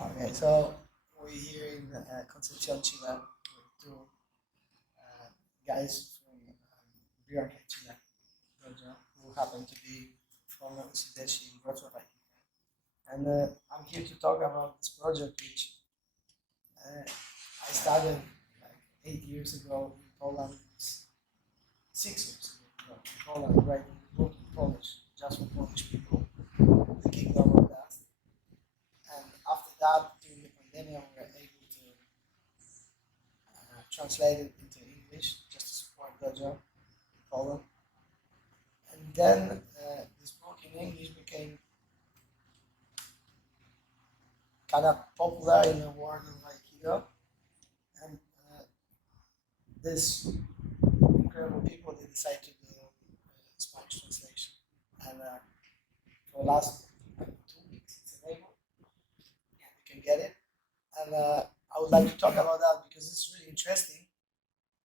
Okay, so we're here in Concepción, Chile, with two guys from Reino Chile, Georgia, who happen to be from Musiet in Wrocław. And I'm here to talk about this project which I started like 8 years ago in Poland, 6 years ago in Poland, writing a book in Polish, just for Polish people, the kingdom of that. And after that, during the pandemic, we were able to translate it into English just to support dojo in Poland. And then this book in English became kind of popular in the world of Aikido. And this incredible people, they decided to do Spanish translation. And for the last 2 weeks, it's available. Yeah, you can get it. And I would like to talk about that because it's really interesting.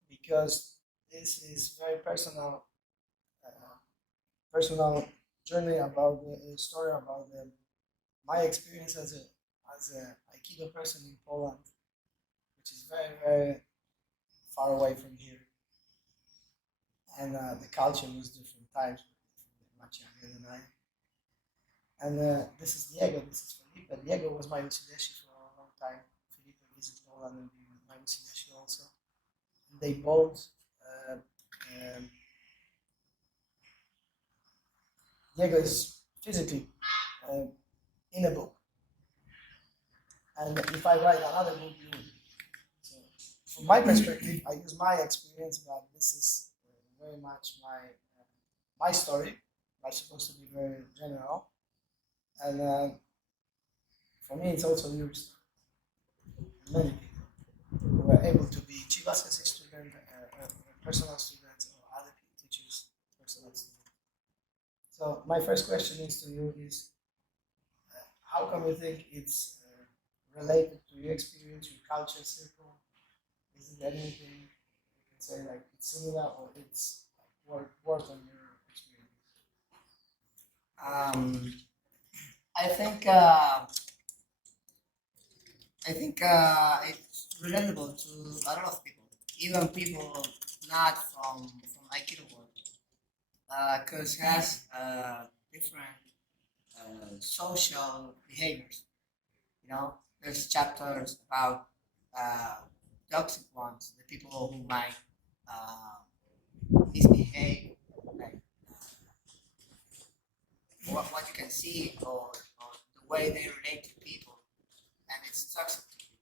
Because this is very personal journey about the story about my experience as a Aikido person in Poland, which is very far away from here, and the culture was different times, much younger than I. And this is Diego, this is Felipe. Diego was my Musideshi for a long time. Felipe visited Poland and been my Musideshi also. And they both, Diego is physically uh, in a book. And if I write another book, you will. So, from my perspective, I use my experience, but this is very much my story. It's supposed to be very general, and for me, it's also your story. Many people who were able to be Chivas as a student, personal students, or other teachers' personal students. So my first question is to you is, how come you think it's related to your experience, your culture circle? Is it anything you can say like it's similar or it's like worth on your experience? Um, I think it's relatable to a lot of people, even people not from Aikido world, because it has different social behaviors. There's chapters about uh, toxic ones, the people who might misbehave, like what you can see, or the way they relate to people, and it's toxic to you.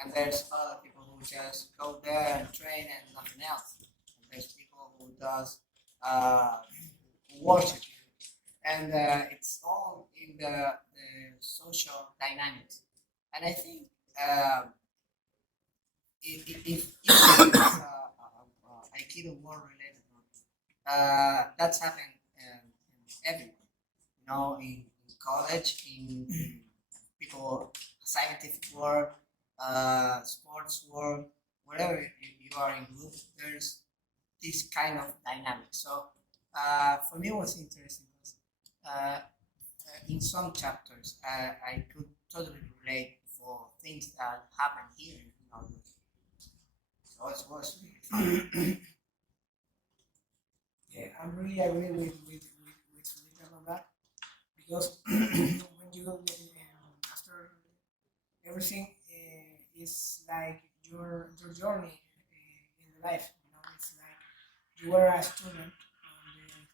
And there's other people who just go there and train and nothing else. And there's people who does worship you, and it's all in the social dynamics. And I think uh, if it's Aikido more related, that's happened everywhere. In college, in people scientific work, sports work, wherever you are in group, there's this kind of dynamic. So for me, it was interesting because in some chapters, I could totally relate for things that happen here in our life. So it was really fun. Yeah, I'm really agree with Felipe about that because when you after everything is like your journey in the life. It's like you were a student on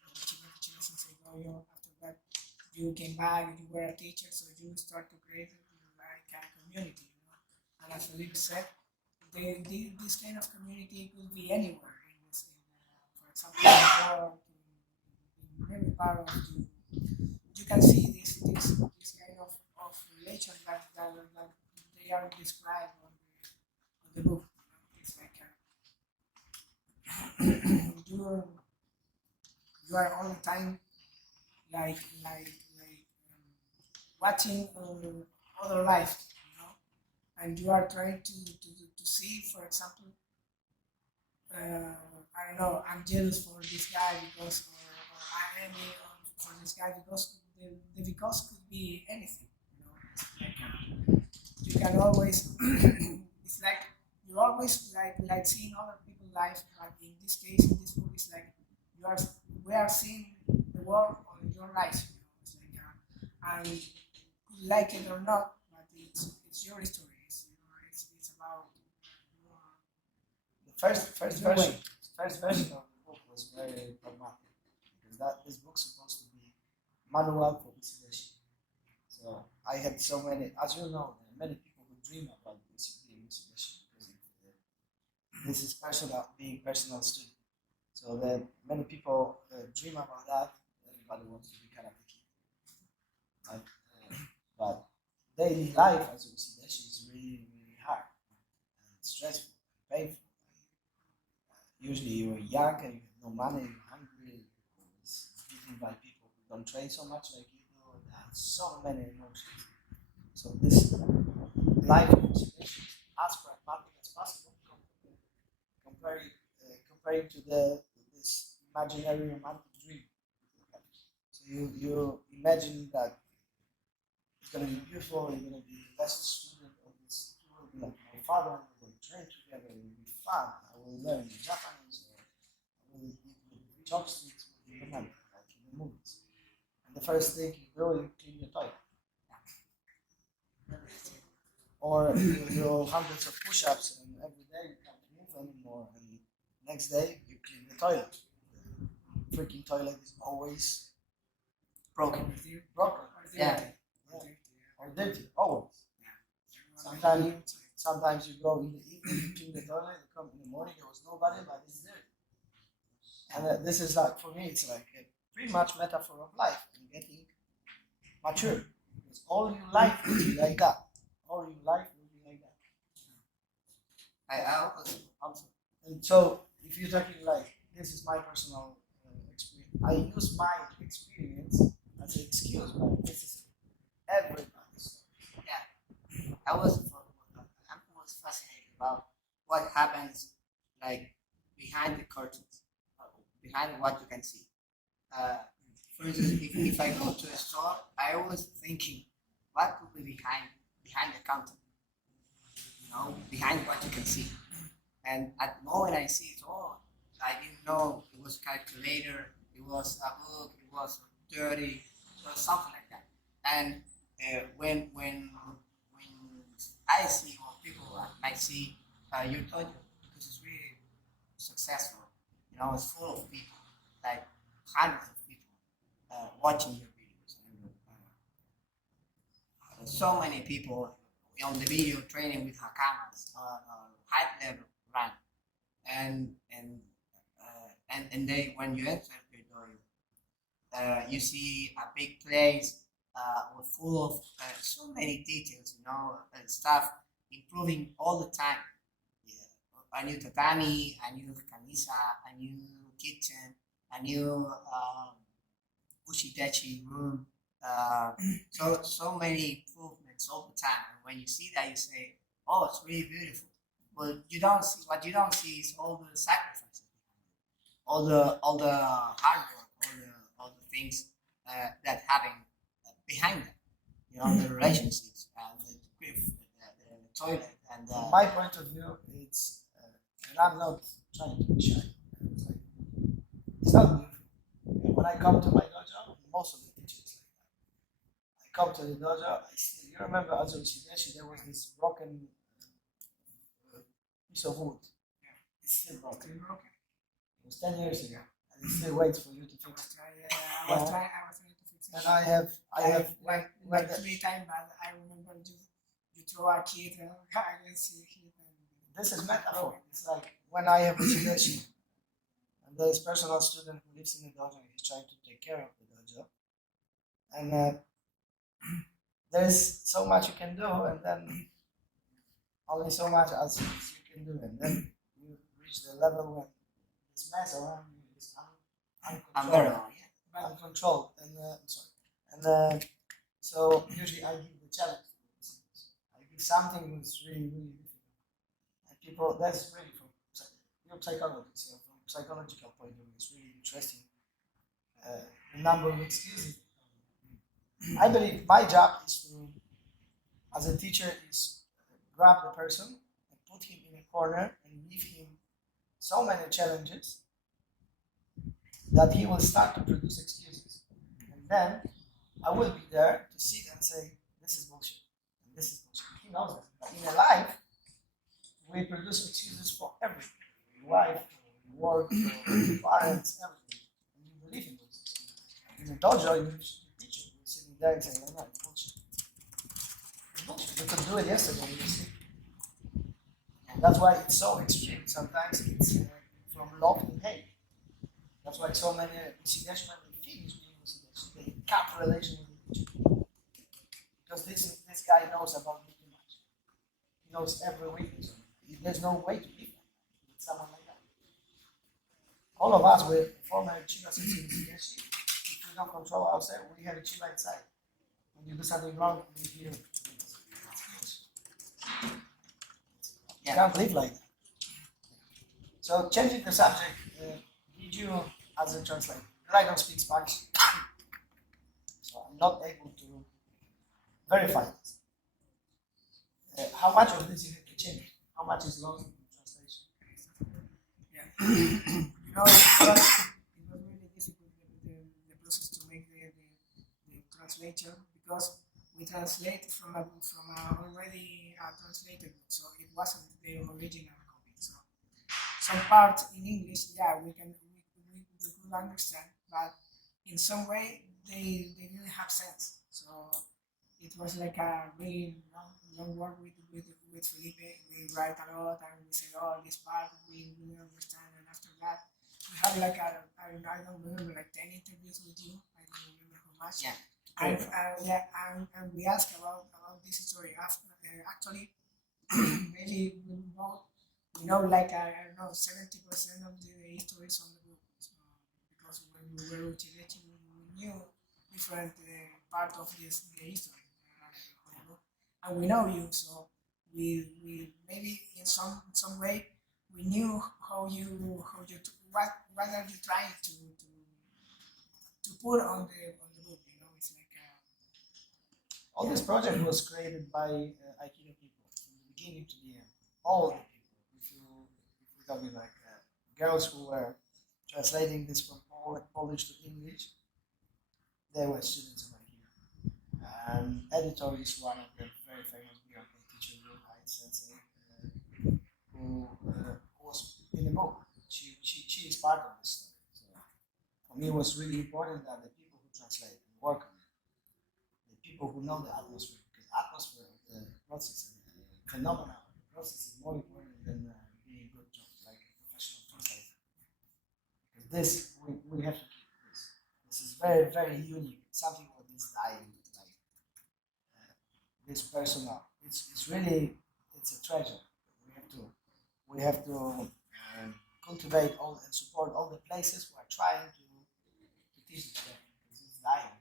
the Chile Sensei Dojo. After that, you came back. You were a teacher, so you start to create like a community. And as Felipe said, this kind of community could be anywhere. For example, in work, in every part of you can see this kind of relation that they are described on the book. It's like you you are all the time watching other lives, and you are trying to see, for example, I don't know, I'm jealous for this guy because, or I'm envy for this guy because the because could be anything. It's like you can always it's like you're always like seeing other people's lives, but in this case, in this book, it's like you are we are seeing the world on your life. It's like and you like it or not, but it's your story. It's about The first your version, way. first version of the book was very pragmatic because this book's supposed to be manual for Mitsubishi. So I had so many, as you know, there are many people who dream about being Mitsubishi because this is personal, being personal student. So that many people dream about that. Everybody wants to be karate kid. But, but daily life as a Mitsubishi is really, really hard and stressful, painful. Usually you're young and you have no money, you're hungry, you're beaten by people who don't train so much like you do. There are so many emotions. So this life situation is as pragmatic as possible, comparing to this imaginary romantic dream. So you imagine that it's gonna be beautiful, you're gonna be the best student of this, you will be like my father, we will train together, it will be fun, I will learn Japanese, or I will eat with chopsticks with the banana, like in the movies. And the first thing you do, you clean your toilet. Or you do hundreds of push-ups and every day you can't move anymore and next day you clean the toilet. The freaking toilet is always Broken. broken. Yeah. Or dirty, always. Sometimes you go in the evening, you clean the toilet, you come in the morning, there was nobody, but it's dirty. And this is like, for me, it's like a pretty much metaphor of life and getting mature. Because all your life will be like that. All your life will be like that. I also And so, if you're talking like, this is my personal experience, I use my experience as an excuse, but this is everybody's story. yeah. I'm always fascinated about what happens like behind the curtains, behind what you can see. Uh, for instance, if I go to a store, I always thinking what could be behind the counter, behind what you can see. And at the moment I see it, oh, I didn't know it was a calculator, it was a book, it was dirty, or something like that. And when I see or people I see your dojo because it's really successful, it's full of people, like hundreds of people watching your videos. And, so many people on the video training with hakamas, high level run, and they when you enter the dojo, you see a big place full of so many details, stuff improving all the time. Yeah. A new tatami, a new camisa, a new kitchen, a new ushidachi room. So many improvements all the time. And when you see that, you say, "Oh, it's really beautiful." But you don't see what you don't see is all the sacrifices, all the hard work, all the things that happen behind them. The relationships, the grief, the toilet, and From my point of view, it's, and I'm not trying to be shy, it's, like, it's not beautiful. When I come to my dojo, most of the teachers like that. I come to the dojo, I see, you remember as a Shideshi, there was this broken piece of wood. It's still broken. It was 10 years ago, and it still waits for you to fix it. I was trying to fix it. And I have, like 3 times, but I remember you throw a kid and I can see a kid. This is metaphor. It's like when I have a Shideshi, and there is personal student who lives in the dojo, and he's trying to take care of the dojo, and there's so much you can do, and then only so much as you can do, and then you reach the level when this mess around you is uncontrolled, uncontrolled, and I'm sorry, and so usually I give the challenge. I give something that's really, really difficult, and people that's really from your psychology. So from psychological point of view, it's really interesting. The number of excuses. I believe my job is to, as a teacher, is grab the person and put him in a corner and give him so many challenges that he will start to produce excuses. And then I will be there to sit and say, this is bullshit, and this is bullshit. He knows that. But in a life, we produce excuses for everything. Wife, work, parents, everything. And you believe in those excuses. In a dojo, you teach you. You're sitting there and saying, no, it's bullshit. It's bullshit. You could do it yesterday, you see. And that's why it's so extreme. Sometimes it's from love to hate. That's why so many Musiet, when they finish being Musiet, they cut relation with the teacher. Because this guy knows about me too much. He knows every weakness. There's no way to live with someone like that. All of us, we're former Chivas in Musiet. If we don't control ourselves, we have a Chiva inside. When you do something wrong, we hear it. You can't live like that. So changing the subject, did you, as a translator, I don't speak Spanish, so I'm not able to verify this. How much of this you have to change? How much is lost in translation? Yeah. It was really difficult the process to make the translation, because we translate from a already translated book, so it wasn't the original copy. So some parts in English, yeah, we could understand, but in some way they didn't have sense. So it was like a really long work with Felipe. We write a lot and we say, oh, this part we understand, and after that we have like I don't remember, like 10 interviews with you. I don't remember how much. Yeah. And we ask about this story after actually maybe we know like I don't know 70% of the histories on the book. So, because when we were in Chile, we knew different part of the history, and we know you, so we maybe in some way we knew how you what are you trying to put on the book. It's like all this project was created by Aikido people from the beginning to the end. All the people. If we're talking like girls who were translating this from Polish to English, they were students of Aikido. And editor is one of the very famous Beyonce teacher, Hyde Sensei, who was in the book. She is part of this story. So for me, it was really important that the people who translate and work on it, the people who know the atmosphere, because atmosphere of the process and the phenomena of the process is more important than being a good job, like a professional translator. Because this, we have to keep this. This is very, very unique. Something what is dying, like this personal. It's really, it's a treasure. We have to cultivate all and support all the places who are trying to teach this. Because it's dying.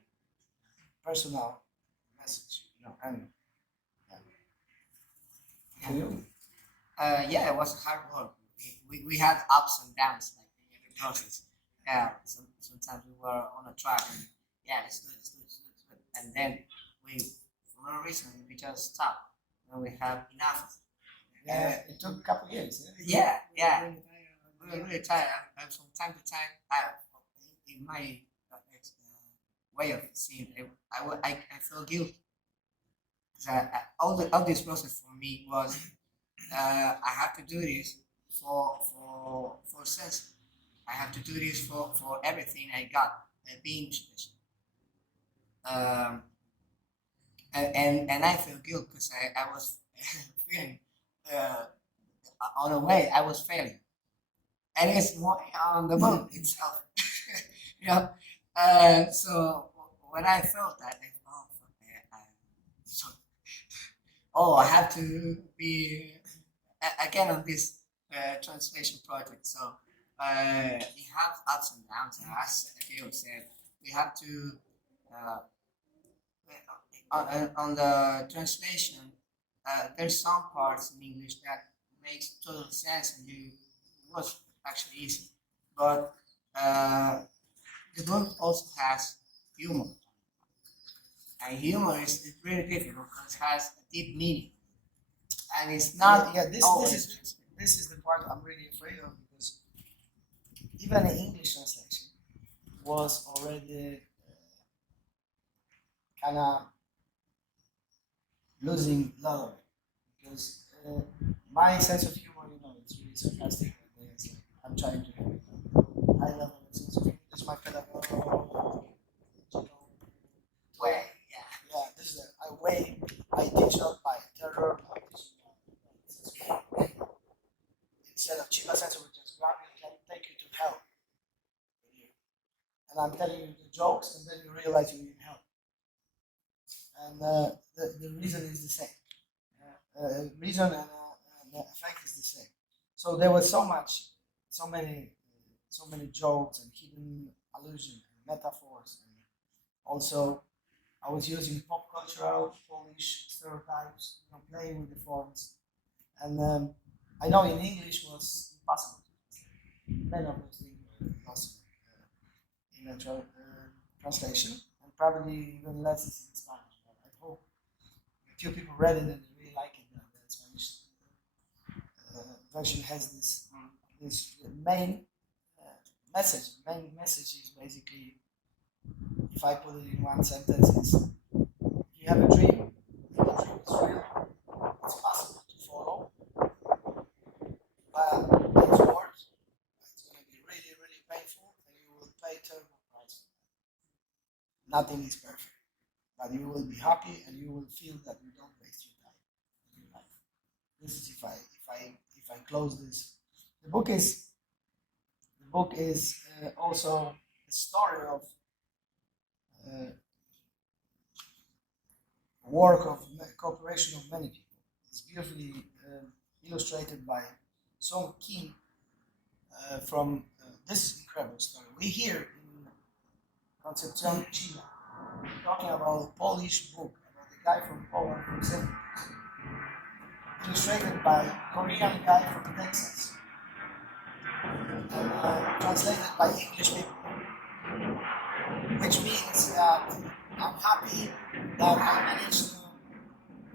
Personal message, and for you. Yeah, it was hard work. We had ups and downs like in every process. Yeah, sometimes we were on a track and yeah, let's do it. And then for no reason, we just stopped. When we have enough. Yeah, it took a couple years. Yeah. We were really tired. And from time to time, in my way of seeing it, I feel guilty. All this process for me was I have to do this for sense. I have to do this for everything I got being tradition. And I feel guilt because I was feeling on a way I was failing, and it's more on the book itself. you know. So when I felt that, I have to be again on this translation project. So we have ups and downs, and as Theo said, we have to on the translation. There's some parts in English that makes total sense, and it was actually easy. But the book also has humor, and humor is really difficult because it has a deep meaning. and it's not This always. is the part I'm really afraid of, because even the English translation was already kind of losing a lot of it, because my sense of humor, it's really sarcastic. And it's like I'm trying to have a high level of sense of humor. This is my pedagogical way. Yeah. Yeah, this is a way I teach not by terror. I teach by sense of humor. Instead of cheap sense of just grab you and take you to hell. And I'm telling you the jokes, and then you realize you're in hell. And the reason is the same. Reason and the effect is the same. So there was so many jokes and hidden allusion and metaphors, and also I was using pop cultural Polish stereotypes, playing with the forms, and I know in English was impossible. Many of those things were impossible in a translation, and probably even less is in Spanish. But I hope a few people read it and they really like it. And the Spanish version has this main message. The main message is basically, if I put it in one sentence, is if you have a dream, the dream is real, it's possible to follow, but it's work. It's going to be really, really painful, and you will pay terrible price for that. Nothing is perfect, but you will be happy, and you will feel that you don't waste your time in your life. This is if I close this. The book is also a story of uh, work of cooperation of many people. It's beautifully illustrated by Song Kim from this incredible story. We here in Concepción, Chile, talking about a Polish book about a guy from Poland from 70s, illustrated by a Korean guy from Texas, and translated by English people, which means that I'm happy that I managed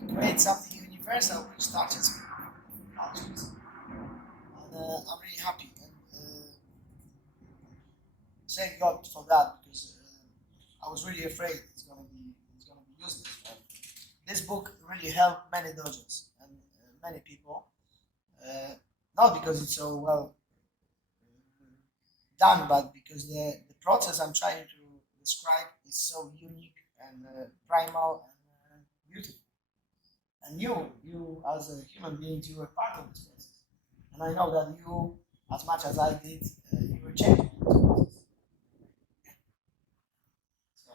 to create something universal which touches cultures. And I'm really happy, and thank God for that, because I was really afraid it's gonna be useless. But this book really helped many dojos and many people, not because it's so well done, but because the process I'm trying to describe is so unique and primal and beautiful. And you as a human being, you were part of this process. And I know that you, as much as I did, you were changing this process. So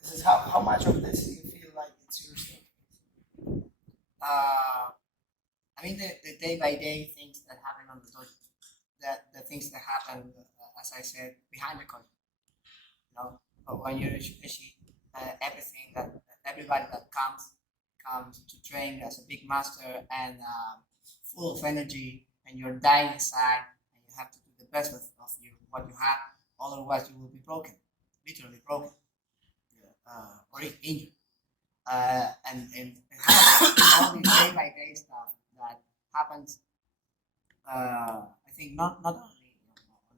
this is how much of this you feel like it's your story. I mean, the day by day things that happen on the dojo, the things that happen, as I said, behind the curtain. But when you're especially everything that everybody that comes to train as a big master and full of energy, and you're dying inside, and you have to do the best of you what you have. Otherwise, you will be broken, literally broken, or injured. And it happens all the day by day stuff that happens. I think not only on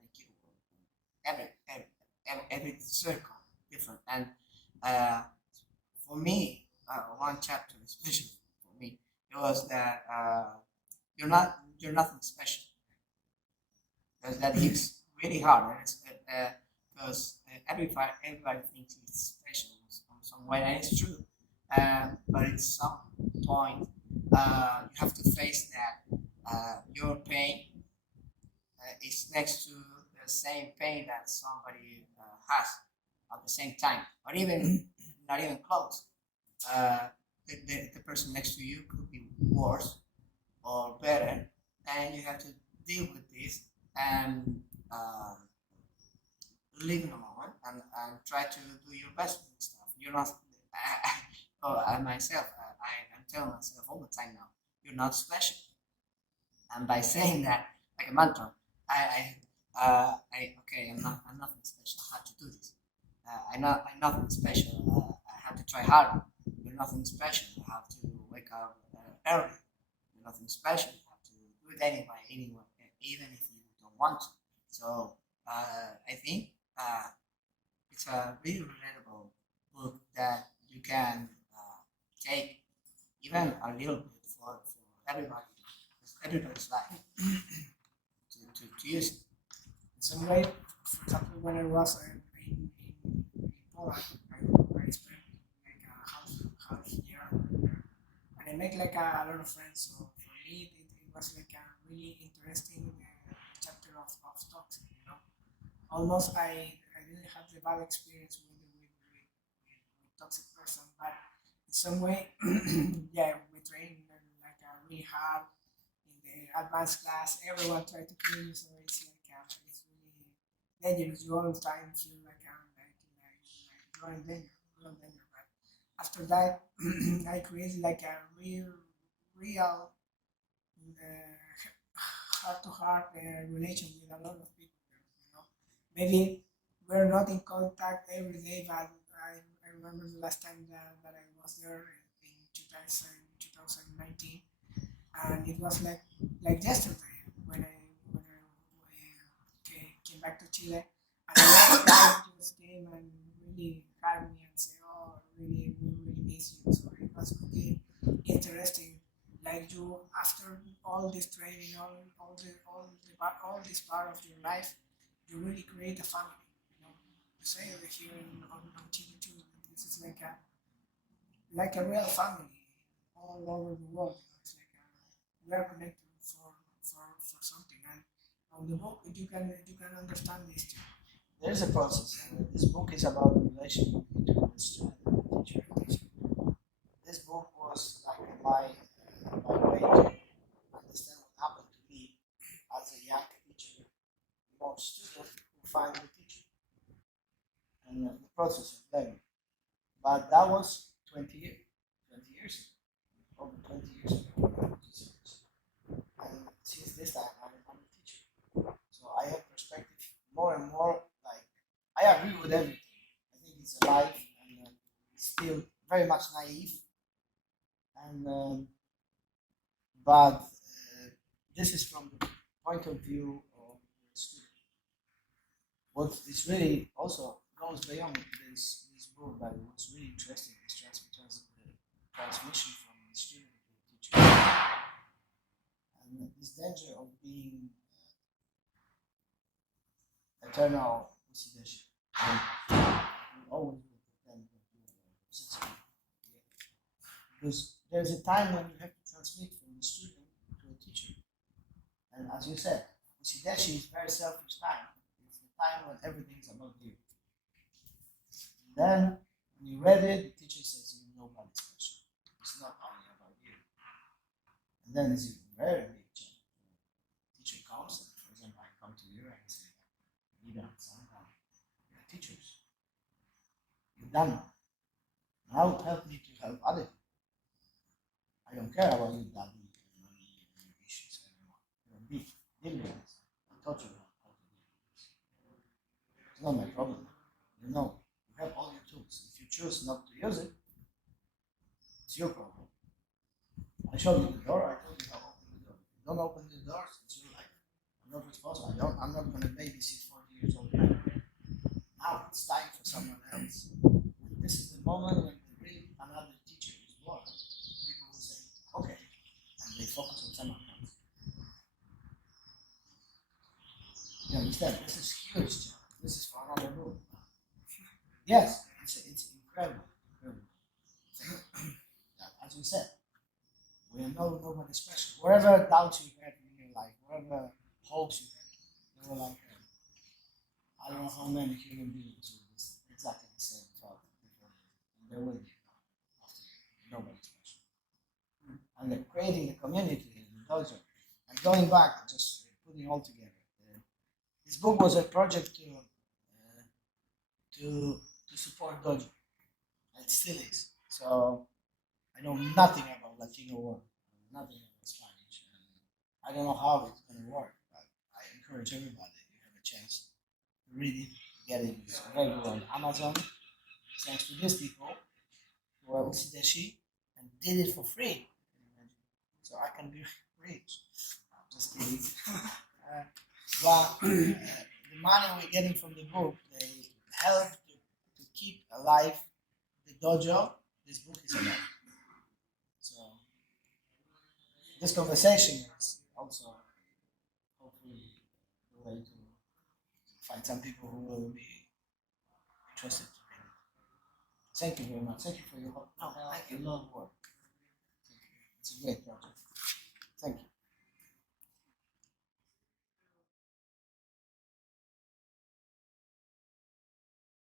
Aikido, every circle different. And for me, one chapter especially for me, it was that you're nothing special. Because that hits really hard, because everybody thinks it's special in some way, and it's true. But at some point, you have to face that your pain is next to the same pain that somebody has at the same time, or even not even close. The person next to you could be worse or better, and you have to deal with this and live in a moment and try to do your best with stuff. You're not. I myself, I'm telling myself all the time now, you're not special. And by saying that, like a mantra, okay, I'm nothing special. I have to do this. I'm nothing special. I have to try harder. You're nothing special. You have to wake up early. Nothing special. You have to do it anyway, even if you don't want to. So I think it's a really relatable book that you can take even a little bit for everybody, everybody's life to use it. In some way, for example, when I was in Poland, I spent like a half year there, and I make like a lot of friends. So for me, it was like a really interesting chapter of stocks. You know, almost I didn't have the bad experience with toxic person, but in some way, yeah, we train like really hard in the advanced class. Everyone tried to kill you, so it's like it's really dangerous. You all the time feel like you're in danger, you're in danger. But after that, I created like a real heart to heart relation with a lot of people. You know, maybe we're not in contact every day, but I remember the last time that I was there in 2019, and it was like yesterday when I came back to Chile, and a lot of guys just came and really hugged me and say, "Oh, really, we really miss you." So it was really interesting. Like you, after all this training, all this part of your life, you really create a family. You know, you say here on Chile too, this is like a real family all over the world. It's like we are connected for something, and on the book you can understand this too. There is a process. This book is about the relationship between the student and the teacher. This book was like my way to understand what happened to me as a young teacher, more student who find the teacher, and the process of learning. But that was 20 years ago, over 20 years ago. And since this time, I'm a teacher. So I have perspective more and more. Like I agree with everything. I think it's alive and it's still very much naive. And but this is from the point of view of the student. What is really also goes beyond this book, but what's really interesting is the transmission from the student to the teacher, and this danger of being eternal consideration. And we always will pretend that we are successful. Because there's a time when you have to transmit from the student to a teacher. And as you said, Usideshi is very selfish time. It's the time when everything's about you. And then when you read it, the teacher says you're nobody special. It's not only about you. And then it's a very big change. The teacher comes, and for example, I come to you and say, Ida, somehow, you're teachers. You've done it. Now help me to help other people. I don't care about your daddy, your money, your issues anymore. You're big, deal with this. I taught you how to deal with this. It's not my problem. You know, you have all your tools. If you choose not to use it, it's your problem. I showed you the door, I told you how to open the door. If you don't open the doors, it's your life. I'm not responsible. I'm not gonna babysit 40 years old man. Now it's time for someone else. And this is the moment when really another teacher is born. People will say, okay, and they focus on someone else. You understand? This is huge. This is for another book. Yes, it's incredible. As we said, we are nobody special. Whatever doubts you have in your life, whatever hopes you have, they were like, I don't know how many human beings with this exactly the same thought before you, and they will be after you. Nobody special. And they're creating the community in the dojo. And going back, just putting all together. This book was a project to support dojo. It still is. So I know nothing about Latino work, nothing about Spanish. I don't know how it's going to work, but I encourage everybody, if you have a chance, to read it, get it. It's available on Amazon. Thanks to these people who are Usideshi and did it for free. so I can be rich. Just kidding. But the money we're getting from the book, they help to keep alive the dojo this book is about. So this conversation is also hopefully a way to find some people who will be interested to read it. Thank you very much. Thank you for your help. No, thank you. Your love work. Thank you. It's a great project. Thank you.